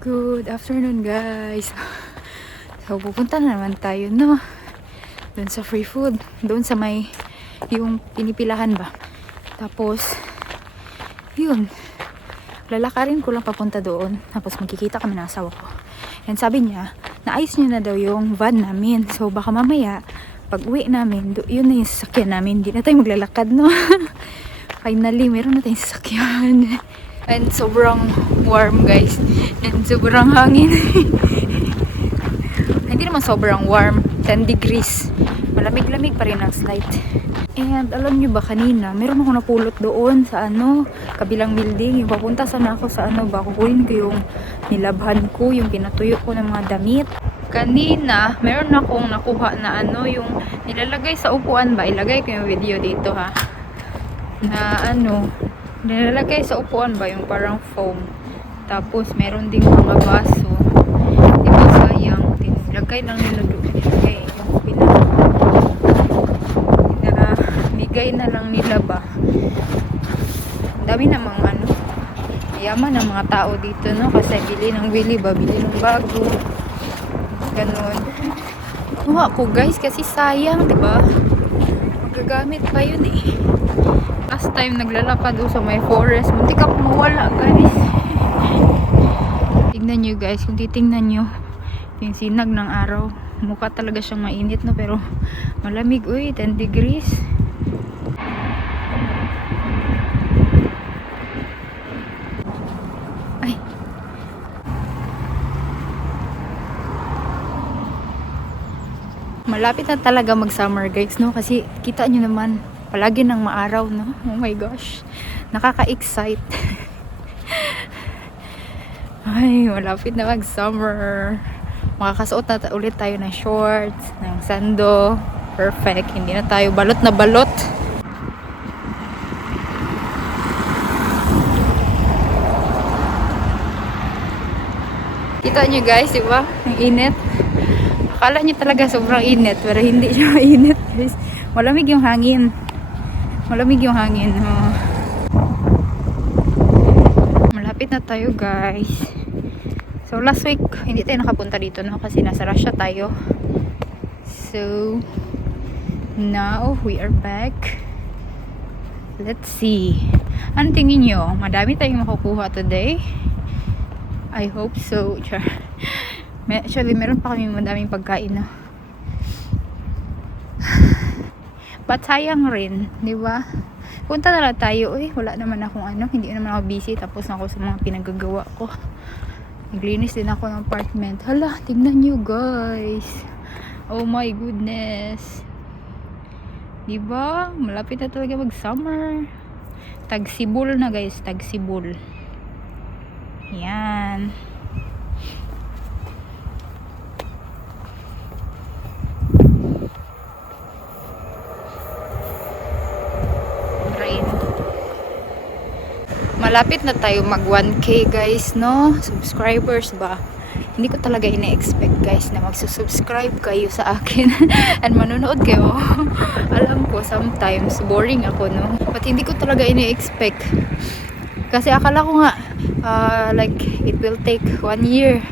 Good afternoon, guys. So, pupunta na naman tayo, no? Doon sa free food. Doon sa may, yung pinipilahan ba? Tapos, yun. Lalakarin ko lang papunta doon. Tapos, magkikita kami ng asawa ko. And sabi niya, naayos niya na daw yung van namin. So, baka mamaya, pag uwi namin, yun na yung sasakyan namin. Hindi na tayo maglalakad, no? Finally, meron na tayong sasakyan. And sobrang warm, guys. And sobrang hangin. Hindi naman sobrang warm. 10 degrees. Malamig-lamig pa rin ang slight. And alam nyo ba kanina, meron ako napulot doon sa kabilang building. Yung papunta sana ako sa kukunin ko yung nilabhan ko, yung pinatuyo ko ng mga damit. Kanina, meron akong nakuha na yung nilalagay sa upuan ba? Ilagay ko yung video dito, ha. Na nilalagay sa upuan ba, yung parang foam. Tapos meron ding mga baso. Diba sayang, nilagay lang nila doon. Pinabigay na lang nila ba. Dami namang yaman ng mga tao dito, no? Kasi bili ng bili ba, bili ng bago. Ganun. Kuha ko, guys, kasi sayang, diba? Magagamit pa yun eh. Last time naglalakad doon sa may forest, muntik ako mawala, guys. Tignan nyo, guys, kung titingnan nyo yung sinag ng araw, mukha talaga siyang mainit, no? Pero malamig, uy, 10 degrees. Ay, malapit na talaga mag summer, guys, no? Kasi kita nyo naman, palagi nang maaraw, no? Oh my gosh, nakaka-excite. Ay, malapit na mag summer. Makakasuot na ulit tayo ng shorts, ng sando. Perfect, hindi na tayo balot na balot. Kita nyo, guys, diba? Ang init. Akala nyo talaga sobrang init, pero hindi siya mainit, guys. Malamig yung hangin. Malamig yung hangin. Oh. Malapit na tayo, guys. So, last week, hindi tayo nakapunta dito, no? Kasi nasa Russia tayo. So, now, we are back. Let's see. Ano tingin nyo? Madami tayong makukuha today? I hope so. Actually, meron pa kami madaming pagkain, no? But sayang rin, di ba? Punta na lang tayo. Wala naman akong hindi naman ako busy. Tapos ako sa mga pinagagawa ko. Naglinis din ako ng apartment. Hala, tignan nyo, guys. Oh my goodness. Diba? Malapit na talaga mag-summer. Tagsibol na, guys. Tagsibol. Yan. Malapit na tayo mag 1K, guys, no? Subscribers ba? Hindi ko talaga ina-expect, guys, na magsusubscribe kayo sa akin and manonood kayo. Alam ko sometimes boring ako, no? But hindi ko talaga ina-expect. Kasi akala ko nga like it will take 1 year.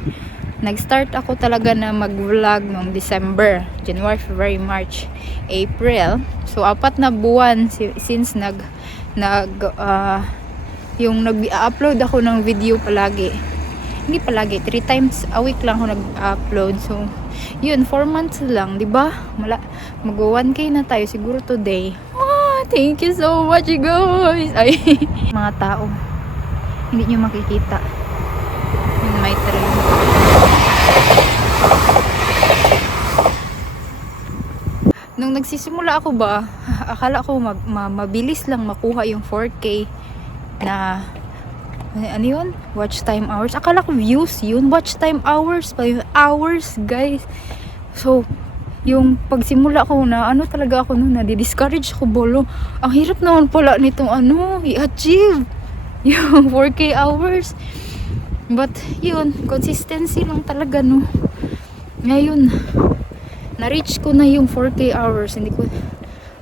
Nag-start ako talaga na mag-vlog noong December, January, February, March, April. So 4 na buwan since yung nag-upload ako ng video palagi. Hindi palagi, 3 times a week lang ako nag-upload. So, yun, 4 months lang, 'di ba? Mag-1K na tayo siguro today. Thank you so much, guys. Ay, mga tao. Hindi nyo makikita. In my train. Nung nagsisimula ako ba, akala ko mabilis lang makuha yung 4K na yun? Watch time hours. Akala ko views yun. Watch time hours pa yun. Hours, guys. So, yung pagsimula ko na talaga ako na di-discourage ako, bolo. Ang hirap naman pala nitong i-achieve yung 4K hours. But, yun, consistency lang talaga, no. Ngayon, na-reach ko na yung 4K hours.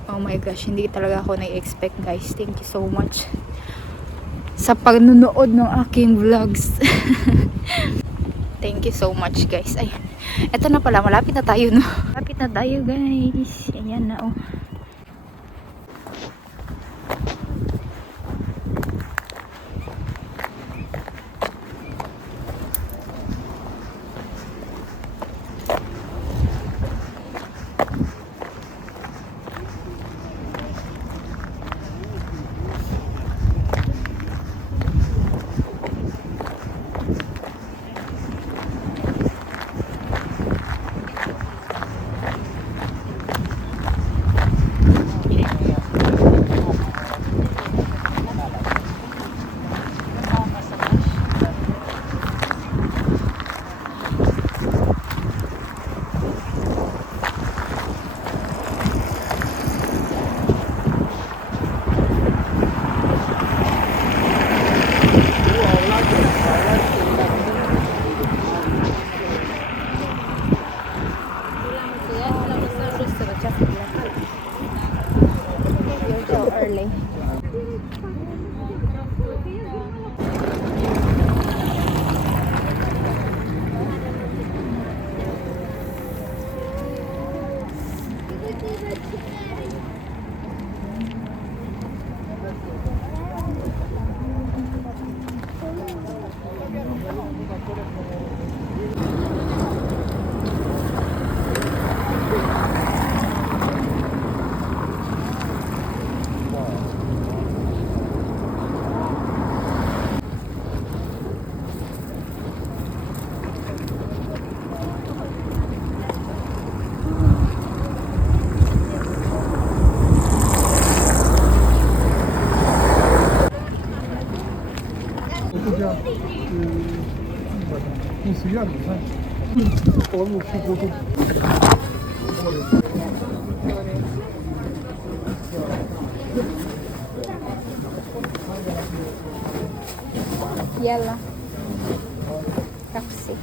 Oh my gosh, hindi talaga ako na-expect, guys. Thank you so much sa pagnunood ng aking vlogs. you so much guys. Ay, eto na pala, malapit na tayo no. Malapit na tayo guys. Ayan na oh. Early. Yalla. Taxi.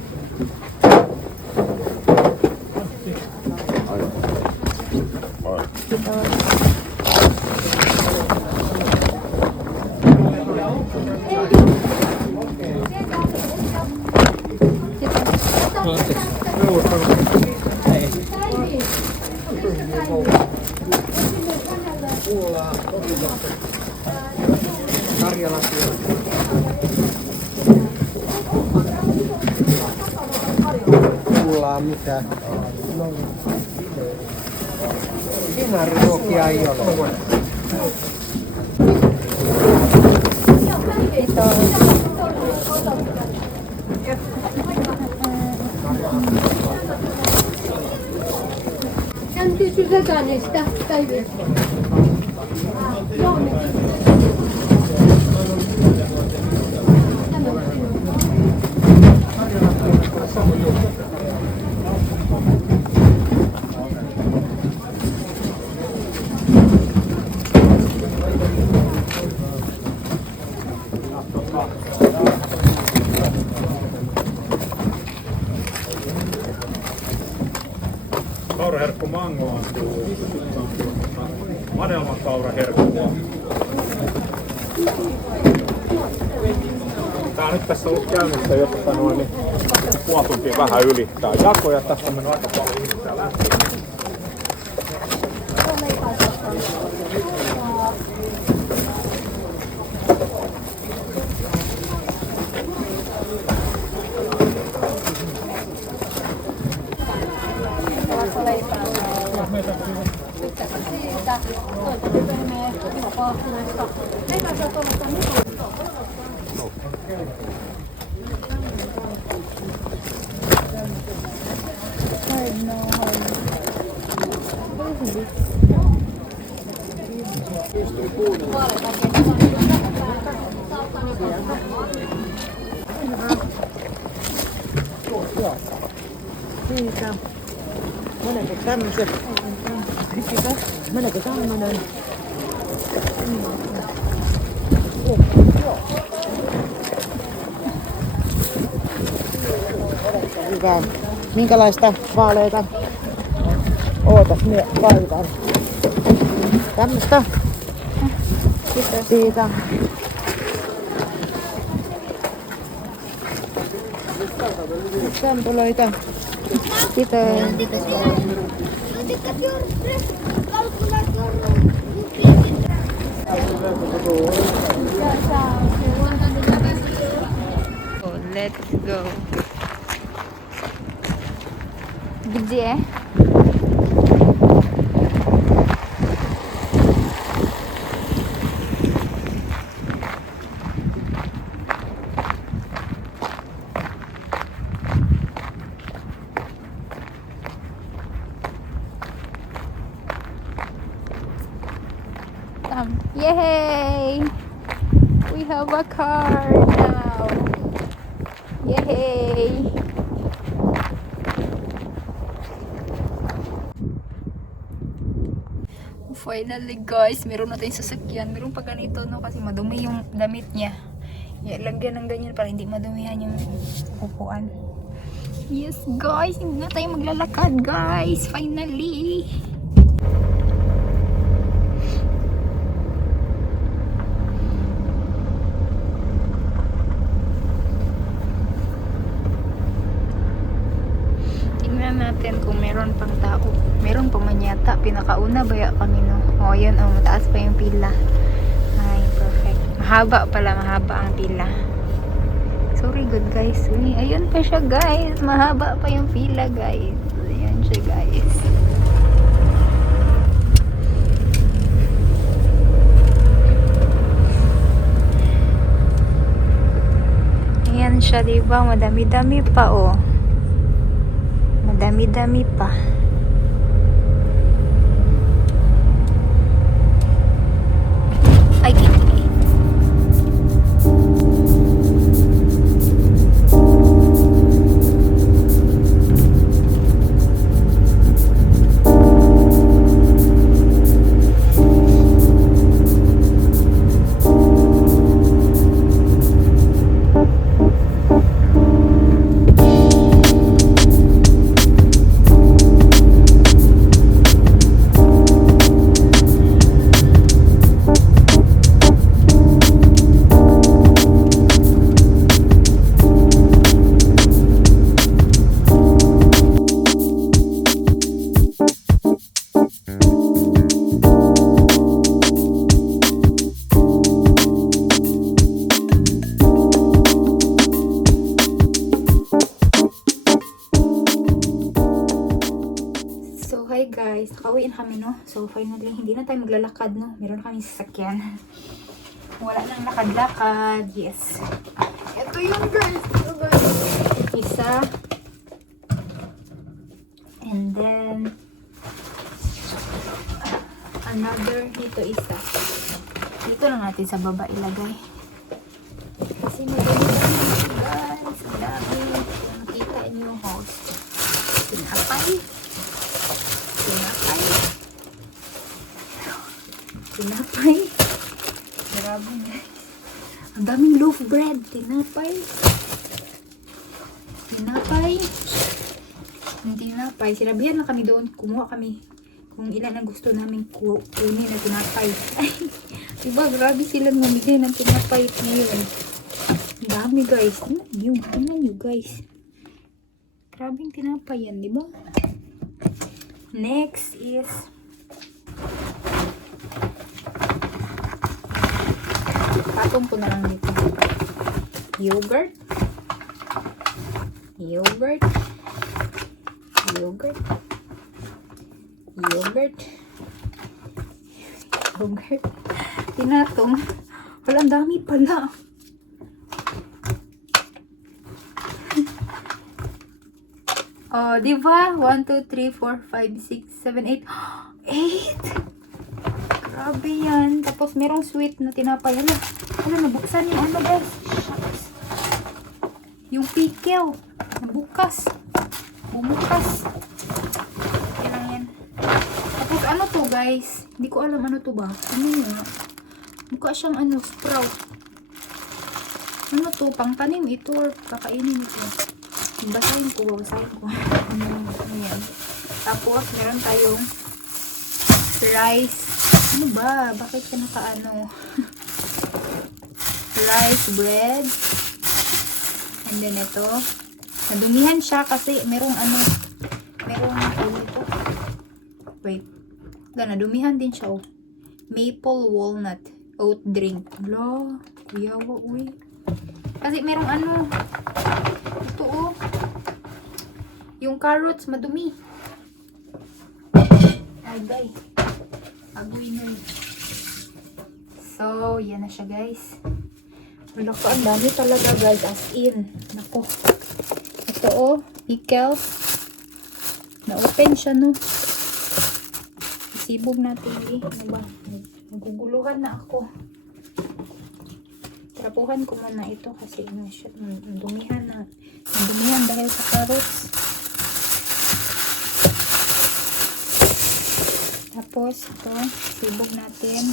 Kuullaan mitä. Inaariruokia ei ole. Sen sysätään niistä päivistä. Kauraherkku mango on Madelman kauraherkkua. Tää on nyt tässä ollut käynnissä jo niin puoli tuntia vähän ylittää jakoja. Tässä on mennyt aika paljon ihmisiä läpi. Siitä. Meneekö tämmöset? Meneekö tämmönen? Hyvä. Minkälaista vaaleita? Ootas, minä kaivan. Tämmöstä? Siitä. Sampuloita. Dito. Oh, let's go. Gidji eh. Yay! We have a car now. Yay! Finally guys, meron na tayong sasakyan. Meron pa ganito no kasi madumi yung damit niya. Lagyan ng ganyan para hindi madumihan yung upuan. Yes guys, hindi na tayo maglalakad guys. Finally! Tingnan natin kung meron pang tao. Meron pa man yata. Pinakauna baya kami no. O yun, mataas pa yung pila. Ay, perfect. Mahaba pala, mahaba ang pila. Sorry good guys. Uy, ayun pa siya guys. Mahaba pa yung pila guys. Ayan siya guys. Ayan siya diba. Madami-dami pa oh. Madami-dami pa. Ay, hi guys, nakauwiin kami no. So finally, hindi na tayo maglalakad no. Meron kami sasakyan. Wala nang lakad-lakad. Yes. Ito yung guys. Ito guys. Isa. And then another dito isa. Dito lang natin sa baba ilagay. Kasi madami guys. Ang dami. Nakita niyo yung host. Tinapay. Tinapay. Grabe guys. Ang daming loaf bread. Tinapay. Sinabihan na kami doon. Kumuha kami kung ilan ang gusto namin kunin na tinapay. Ay, diba? Grabe silang mamigay ng tinapay ngayon. Ang dami guys. Tingnan nyo guys. Grabing tinapay yan, diba? Next is patong ko na lang dito. Yogurt. Tinatong. Walang dami pala. Oh, di ba? 1, 2, 3, 4, 5, 6, 7, 8. 8! Grabe yan. Tapos merong sweet na tinapay. Hala, nabuksan yung ano guys. Shucks. Yung pickle. Bumukas. Yan lang yan. Tapos ano to guys? Hindi ko alam ano to ba. Ano yun nga? Mukha siyang ano, sprout. Ano to? Pangtanim ito or kakainin ito? Basahin ko. Ano yan? Tapos meron tayong rice. Ano ba? Bakit ka nakaano? Rice bread. And then ito. Nadumihan siya kasi merong ito. Wait. Nadumihan din siya, oh. Maple walnut oat drink. Wala, kuyawa, uy. Kasi merong ito, oh. Yung carrots, madumi. Ay, guys. Agoy na yun. So, yan na siya, guys. Wala ko, ang dami talaga, guys. As in. Nako. Ito, oh. Pickle. Na-open siya, no. Isibog natin, eh. Ano ba? Naguguluhan na ako. Trapuhan ko muna ito kasi dumihan na. Dumihan dahil sa carrots. Tapos, ito. Sibog natin.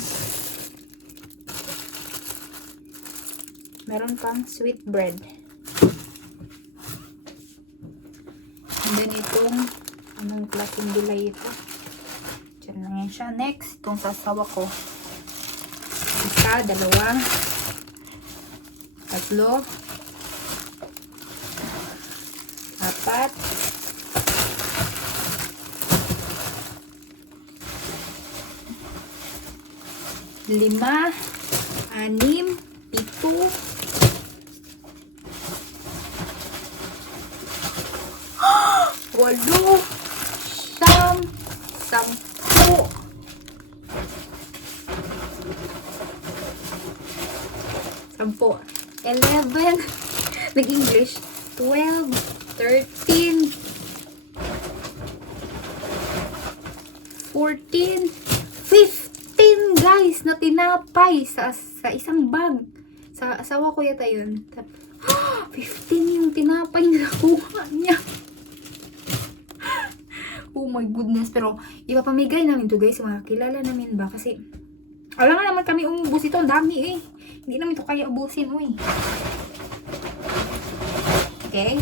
Meron pang sweet bread. And then itong anong klaseng gulay ito. Diyan lang yan siya. Next, itong sasawa ko. Isa, dalawa, tatlo, apat, lima, anim, pito, walo, siyam, sampu, sampu, 11, nag-English, 12, 13, 14, 15, guys, na tinapay sa isang bag. Sa asawa ko yata yun. 15 yung tinapay na nakuha niya. Oh my goodness. Pero, ipapamigay namin to, guys. Mga kilala namin ba? Kasi, wala nga naman kami umubos ito. Ang dami, eh. Hindi namin to kaya ubusin, uy. Okay.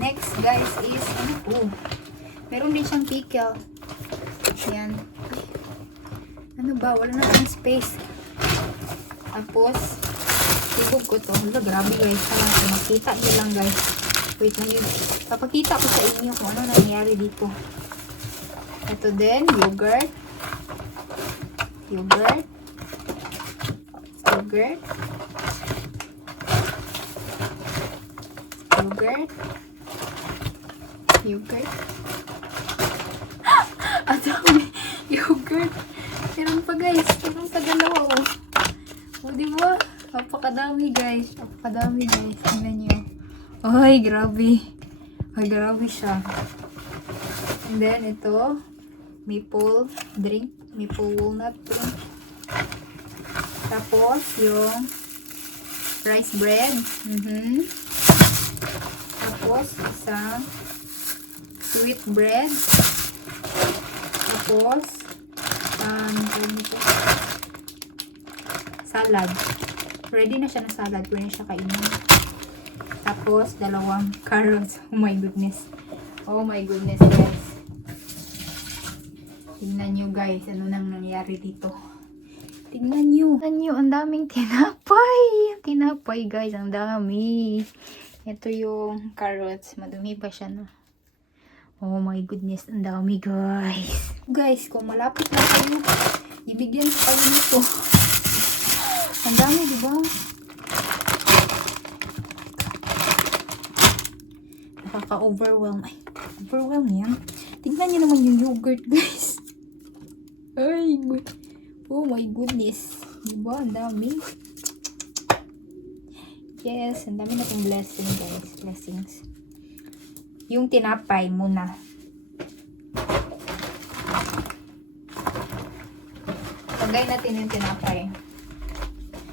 Next, guys, is, meron din siyang pickle. Yan. Ano ba? Wala na tayong space. Tapos, sibog ko to. Hala, grabe, guys. Makita nyo lang, guys. Wait na yun. Papakita ko sa inyo kung ano nangyayari dito. Ito din, yogurt. Yogurt. Yogurt. Yogurt. Yogurt. Ang dami. Yogurt. Meron pa, guys. Meron pa dalawa, oh. O, diba? Napakadami, guys. Napakadami, guys. Tingnan nyo. Ay, grabe. Ay, grabe siya. And then, ito. Maple drink. Maple walnut drink. Tapos, yung rice bread. Tapos, isang sweet bread. Tapos, salad. Ready na siya na salad. Pwede na siya kainin. Tapos, dalawang carrots. Oh my goodness. Oh my goodness, guys. Tingnan nyo, guys. Ano nang nangyari dito. Tingnan nyo. Tingnan nyo. Ang daming tinapay. Tinapay, guys. Ang dami. Ito yung carrots. Madumi pa siya, no? Oh my goodness. Ang dami, guys. Guys, kung malapit na kayo, ibigyan ko kayo nito. Ang dami, diba? Nakaka-overwhelm. Ay, overwhelm yan. Tignan nyo naman yung yogurt, guys. Ay, oh my goodness. Diba? Ang dami. Yes, ang dami na itong blessing, guys. Blessings. Yung tinapay muna. Lagay natin yung tinapay.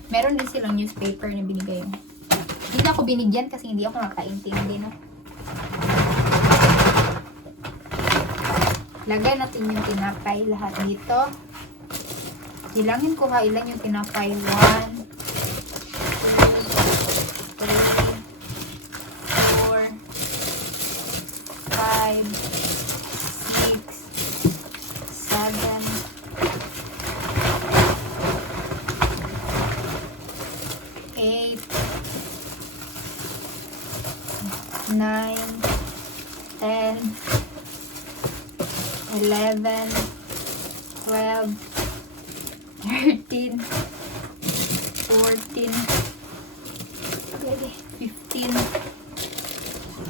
Meron din silang newspaper na binigay. Hindi ako binigyan kasi hindi ako nakaintindi, no? Lagay natin yung tinapay lahat dito. Bilangin ko ha, ilan yung tinapay. 1, 2, 3, 4, 5, 6, 7, 8, 9, 10, 11, 12, 13, 14, 15,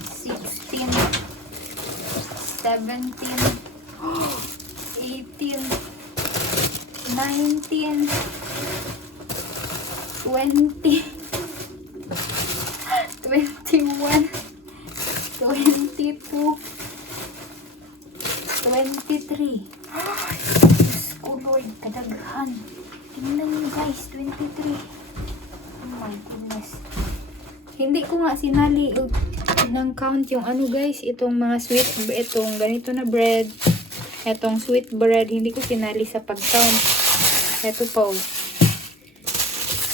16, 17, 18, 19, 20, 21, 22, 23. Diyos ko Lord, kadaghan. Tingnan nyo guys, 23. Oh my goodness. Hindi ko nga sinali ng count yung ano guys, itong mga itong ganito na bread, itong sweet bread, hindi ko sinali sa pag-count. Ito pa oh.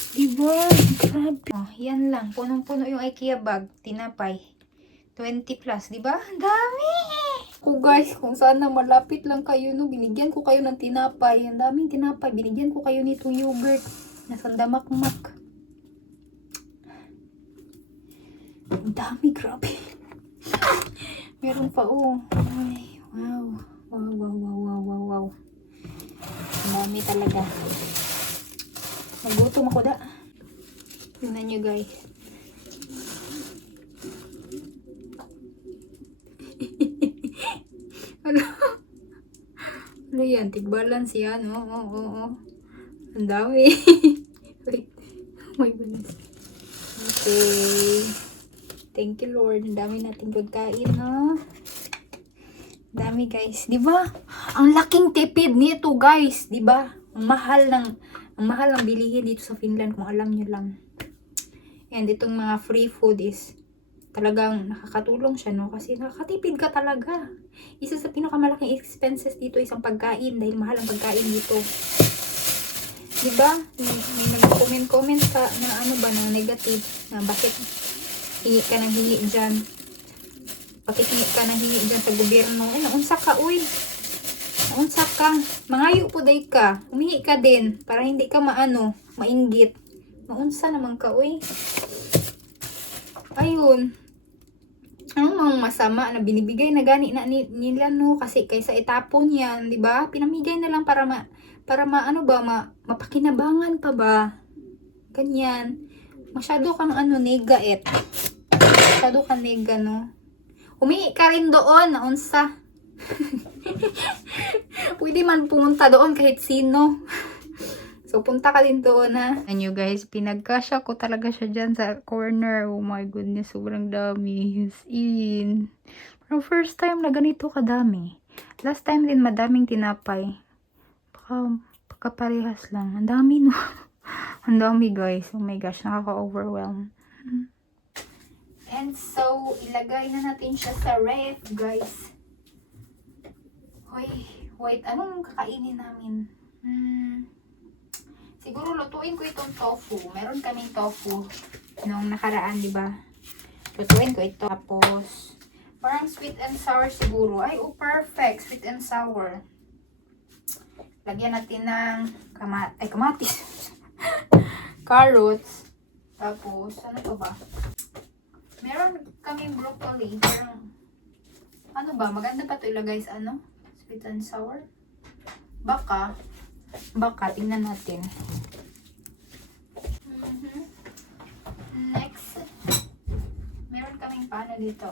Diba? Grabe. Oh, yan lang. Punong-puno yung IKEA bag. Tinapay. 20 plus. Diba? Ang dami! Ko guys, kung sana malapit lang kayo, no, binigyan ko kayo ng tinapay. Ang daming tinapay. Binigyan ko kayo nitong yogurt na sandamak-mak. Ang dami. Grabe. Meron pa, oh. Ay, wow. Wow, wow, wow, wow, wow, wow. Ang dami talaga. Nagutom ako da. Tingnan nyo guys. Ano? Ano yan? Tig-balance yan. Oo. Ang dami. Wait. Oh my goodness. Okay. Thank you Lord. Ang dami nating pagkain, no? Dami guys. Diba? Ang laking tipid nito guys. Diba? Ang mahal ng bilihin dito sa Finland kung alam nyo lang. And itong mga free food is talagang nakakatulong siya, no? Kasi nakakatipid ka talaga. Isa sa pinakamalaking expenses dito isang pagkain dahil mahal ang pagkain dito. Diba? May nag-comment ka na ano ba, na negative, na bakit hingi ka ng hingi dyan. Bakit hingi ka ng hingi dyan sa gobyerno. Eh, naunsa ka, uy. Naunsa ka. Mangayo po day ka. Humingi ka din para hindi ka mainggit. Naunsa naman ka, uy. Ayun. Anong mga masama na binibigay na gani na nila, no? Kasi kaysa itapon yan, di ba? Pinamigay na lang para mapakinabangan pa ba? Ganyan. Masyado kang nega Masyado kang nega, no? Humingi ka rin doon, naunsa. Pwede man pumunta doon kahit sino. So, punta ka din doon, ha? Ano guys, pinagkasya ko talaga siya dyan sa corner. Oh my goodness, sobrang dami. As in. Pero first time na ganito kadami. Last time din madaming tinapay. Pagkaparehas lang. Ang dami, no? Ang dami, guys. Oh my gosh, nakaka-overwhelm. And so, ilagay na natin siya sa ref, guys. Hoy, wait, anong kakainin namin? Siguro lutuin ko itong tofu. Meron kaming tofu nung nakaraan, di ba? Lutuin ko ito. Tapos, parang sweet and sour siguro. Ay, oh, perfect. Sweet and sour. Lagyan natin ng kamatis. Carrots. Tapos, ano pa ba? Meron kaming broccoli. Pero, ano ba? Maganda pa ito ilagay sa sweet and sour. Baka, tingnan natin. Next, meron kaming pano dito.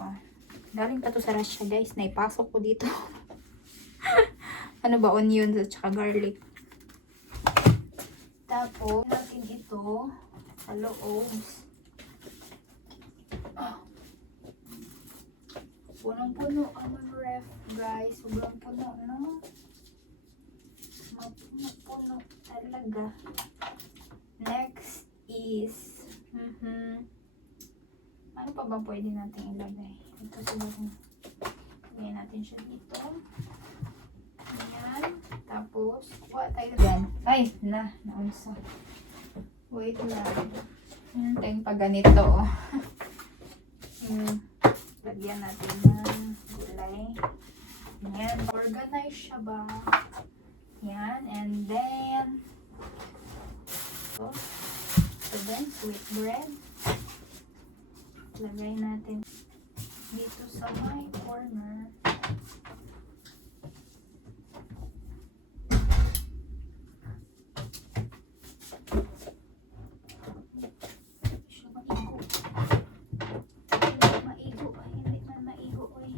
Galing pa to sa Russia, guys. Naipasok ko dito. Ano ba? Onions at saka garlic. Tapos, natin ito sa loob. Punong-puno ang ref, guys. Sobrang puno, no? Mapuno talaga. Next is ano pa ba pwede natin ilagay? Ito siguro. Lagyan natin siya dito. Ayan. Tapos, kuha tayo dyan. Ay, naunsa. Wait lang. Ayan tayong pag ganito, oh. Lagyan natin ng gulay. Ayan. Organize siya ba? Yan, and then so then sweet bread. Lagay natin. sa my corner. Siya maigo. Hindi maigo. Ay, hindi man maigo. Ay.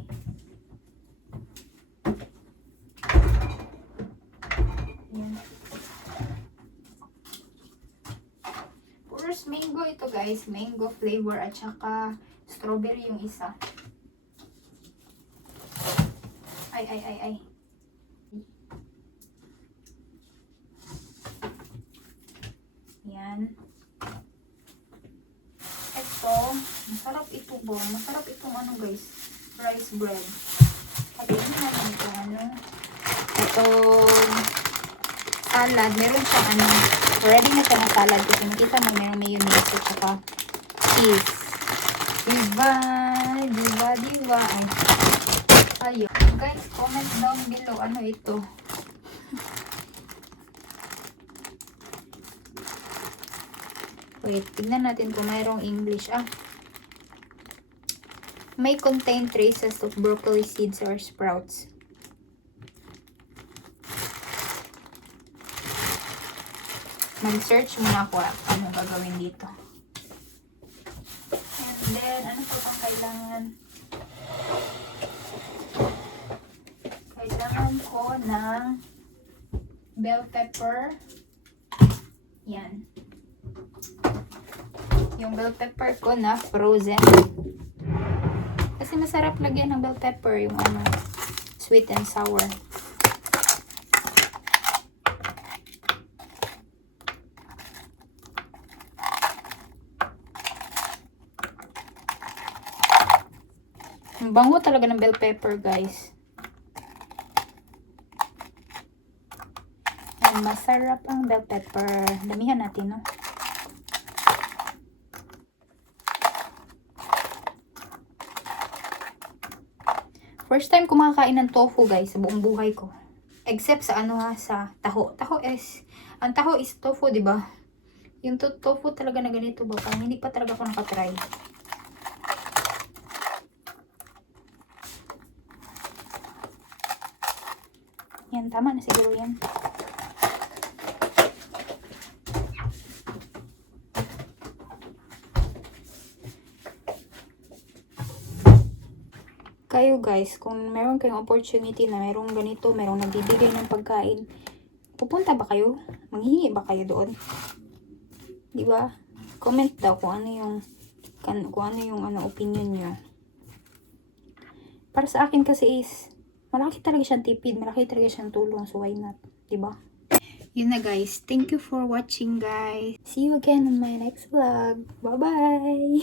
Yan. Puros mango ito guys. Mango flavor at saka strawberry yung isa. Ay. Yan. Ito, masarap ito ba? Masarap itong ano guys, rice bread. Hatiin natin itong ano. Itong salad. Meron siya ano, ready na siya na salad. Kasi makita mo meron mayonnaise at saka cheese. Diba? Ay. Ayun. Guys, comment down below ano ito. Wait, tignan natin kung mayroong English. May contain traces of broccoli seeds or sprouts. Mag-search muna ako ano gagawin dito. And then, ano pa pang kailangan? Kailangan ko ng bell pepper. Yan. Yung bell pepper ko na frozen. Kasi masarap lagyan ng bell pepper yung ano, sweet and sour. Ang bango talaga ng bell pepper, guys. And masarap ang bell pepper. Damihan natin, no? First time kumakain ng tofu, guys, sa buong buhay ko. Except sa ano ha, sa taho. Ang taho is tofu, di ba? Yung tofu talaga na ganito ba? Parang hindi pa talaga ako nakatry. Yan, tama na siguro yan. Kayo guys, kung meron kayong opportunity na merong ganito, merong nagbibigay ng pagkain, pupunta ba kayo? Manghihingi ba kayo doon? Di ba? Comment daw kung ano yung ano opinion nyo. Para sa akin kasi is malaki talaga siyang tipid, malaki talaga siyang tulong, so why not? Di ba? Yun na guys. Thank you for watching guys. See you again on my next vlog. Bye bye.